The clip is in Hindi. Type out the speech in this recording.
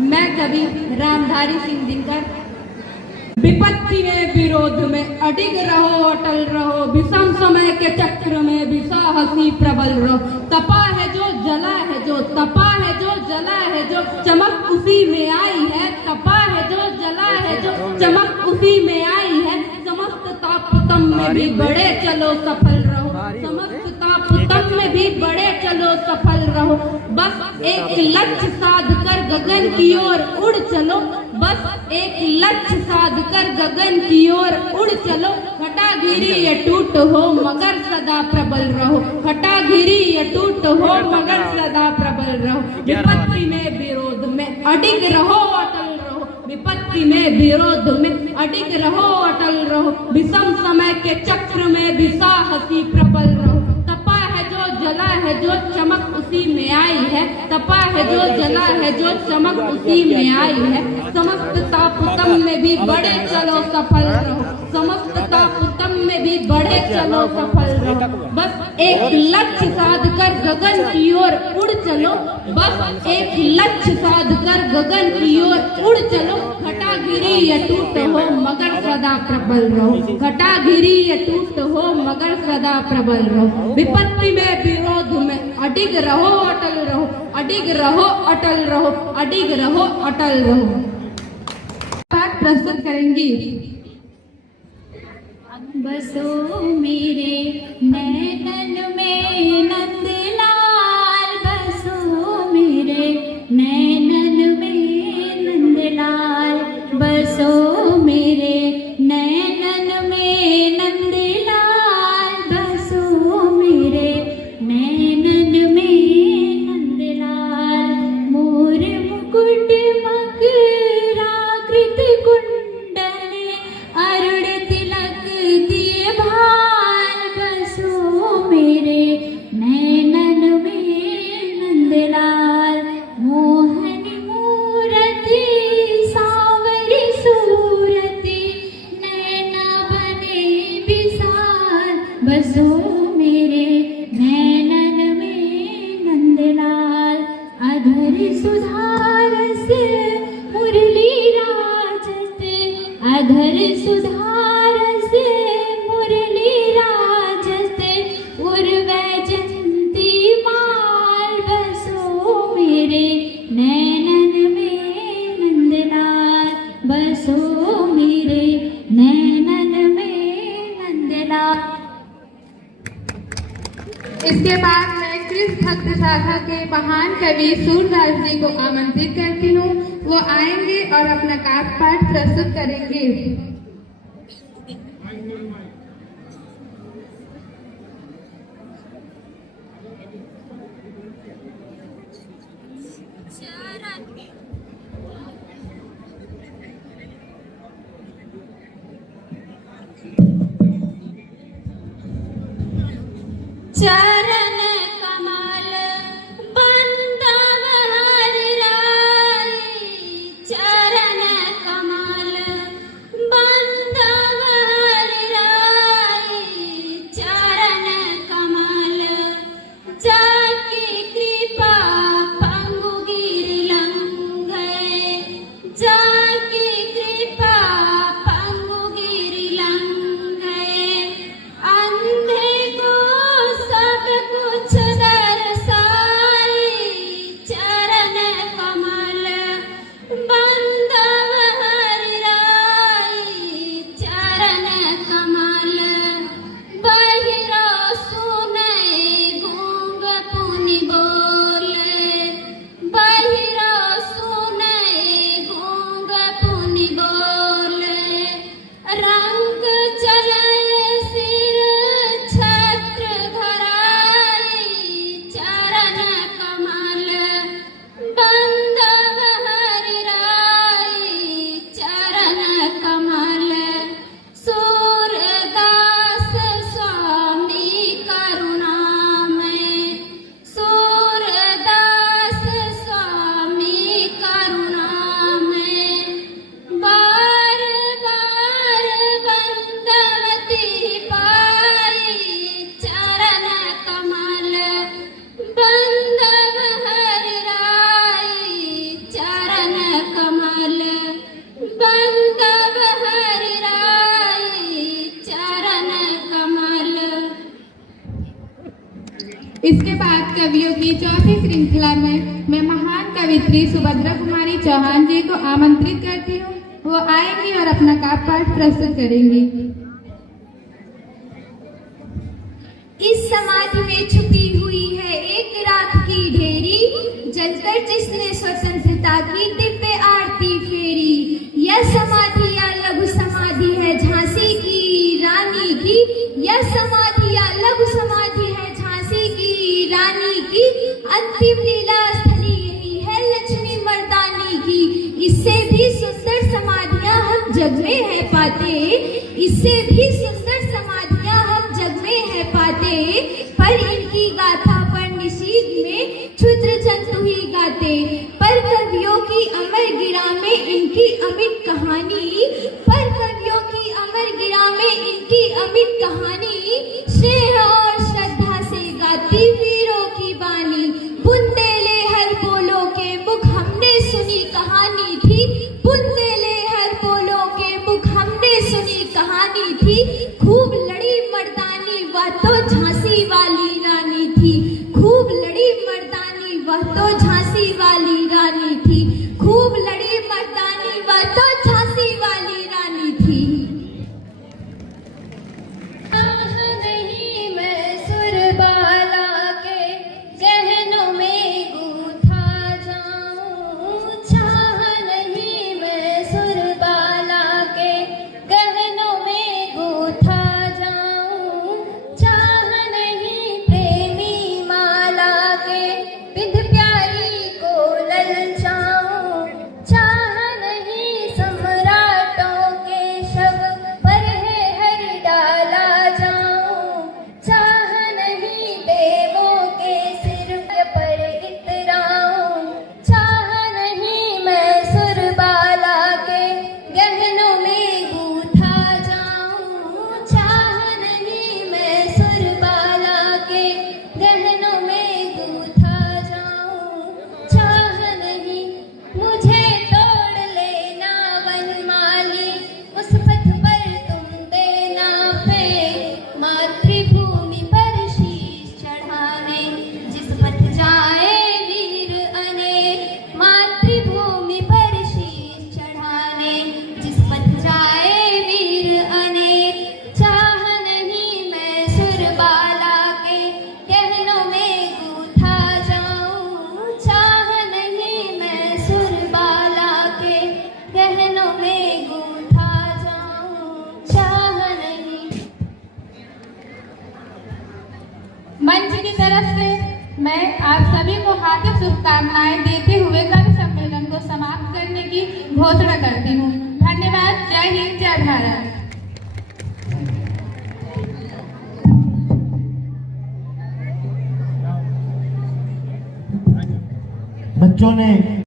मैं कवि रामधारी सिंह दिनकर। विपत्ति में विरोध में अडिग रहो, अटल रहो, विषम समय के चक्र में विसाहसी प्रबल रहो। तपा है जो जला है जो, तपा है जो जला है जो, चमक उसी में आई है। तपा है जो जला है जो, चमक उसी में आई है। समस्त तापतम में भी बढ़े चलो सफल रहो, समस्त तापतम में भी बढ़े चलो सफल रहो। बस एक लक्ष्य साध कर गगन की ओर उड़ चलो, बस एक लक्ष्य साध कर गगन की ओर उड़ चलो। घटाघिरी ये टूट हो मगर सदा प्रबल रहो, घटाघिरी ये टूट हो मगर सदा प्रबल रहो। विपत्ति में विरोध में अडिग रहो, अटल रहो, विपत्ति में विरोध में अडिग रहो, अटल रहो, विषम समय के चक्र में विसाहसी प्रबल रहो। तपा है जो जला है जो, चमक उसी में आई है। तपा है जो जला है जो, चमक उसी में आई है। समस्त तापतम में भी बढ़े चलो सफल रहो, समस्त तापतम में भी बढ़े चलो सफल रहो। बस एक लक्ष्य साध कर गगन की ओर उड़ चलो, बस एक लक्ष्य साध कर गगन की ओर उड़ चलो। घटाघिरी ये टूट हो मगर सदा प्रबल रहो, घटाघिरी ये टूट हो मगर सदा प्रबल रहो। विपत्ति में विरोध में अडिग रहो, अटल रहो, अडिग रहो, अटल रहो, अडिग रहो, अटल रहो। पाठ प्रस्तुत करेंगी। बसो मेरे नैनन में नंदलाल, बसो मेरे नैनन में नंदलाल, बसो मेरे नैनन में नंदलाल, बसो मेरे नैनन में नंदलाल। मोर मुकुट मकराकृत कुंडले, अरुण तिलक दिए भाल, बसो मेरे नैनन में नंदलाल। मोहनी मूरति सांवरी सूरति, नैना बने विशाल, बसो मेरे नैनन में नंदलाल। अधर सुधारस मुरली राजते, अधर सुधारस मुरली राजते, उर्वैजंती माल, बसो मेरे नैनन में नंदलाल, बसो मेरे नैनन में नंदलाल। इसके बाद मैं कृष्ण भक्त शाखा के महान कवि सूरदास जी को आमंत्रित करती हूँ। वो आएंगे और अपना काव्य पाठ प्रस्तुत करेंगे। चरण कमल बंदव हरि राय, चरण कमल बंदव हरि राय, चरण कमल जाकी कृपा पंगु गिर लंघय, जाकी कृपा पंगु गिर लंघय। अंधे को सब कवियों की चौथी श्रृंखला में मैं महान कवित्री सुभद्रा कुमारी चौहान जी को आमंत्रित करती हूँ। वो आएंगी और अपना काव्य पाठ प्रस्तुत करेंगी। इस समाधि में छुपी हुई है एक राख की ढेरी, जलकर जिसने स्वतंत्रता की दिव्य आरती फेरी। यह समाधि या लघु समाधि है झांसी की रानी की, यह समाधि या लघु समाधि है झांसी की रानी की। अंतिम लीला स्थली यही है लक्ष्मी मर्दानी की। इससे भी सुंदर समाधियां हम जग में है पाते, इससे भी सुंदर समाधियां हम जग में है पाते। पर इनकी गाथा पर निशीथ में क्षुद्र जंतु ही गाते। पर कवियों की अमर गिरा में इनकी अमिट कहानी, पर कवियों की अमर गिरा में इनकी अमिट कहानी। स्नेह और श्रद्धा से गाती वीरों की बानी, बुंदेले हर बोलो के मुख हमने सुनी कहानी थी, बुंदेले हर बोलो के मुख हमने सुनी कहानी थी। खूब लड़ी मर्दानी वह तो झांसी वाली रानी थी, खूब लड़ी मर्दानी वह तो झांसी वाली रानी थी, खूब लड़ी मर्दानी वह तो झांसी वाली रानी थी। नहीं मैं सुरबाला के गहनों में गूंथा जाऊं, चाह नहीं मैं सुरबाला के गहनों में गूंथा जाऊं, चाह नहीं प्रेमी माला के विध प्यारी को ललचाऊं, चाह नहीं सम्राटों के शव पर है हर डाला जाऊं, चाह नहीं देवों के सिर पर इतराऊं, चाह नहीं मैं सुरबाला के गहनों में गूंथा जाऊं, चाह नहीं मैं सुरबाला के गहनों में गूंथा जाऊं, चाह नहीं मुझे तोड़ लेना वनमाली, उस पथ पर तुम देना फेंक, मातृभूमि पर शीश चढ़ाने जिस पथ जाए वीर अनेक, मातृभूमि पर शीश चढ़ाने जिस पथ जाए वीर अनेक। चाह नहीं मैं सुरबाला के गहनों में गूंथा जाऊं, चाह नहीं मैं सुरबाला के गहनों में गूंथा जाऊं, चाह नहीं। मंच की तरफ से मैं आप सभी को हार्दिक शुभकामनाएं देते हुए कवि सम्मेलन को समाप्त करने की घोषणा करती हूँ। धन्यवाद। जय हिंद, जय भारत। बच्चों ने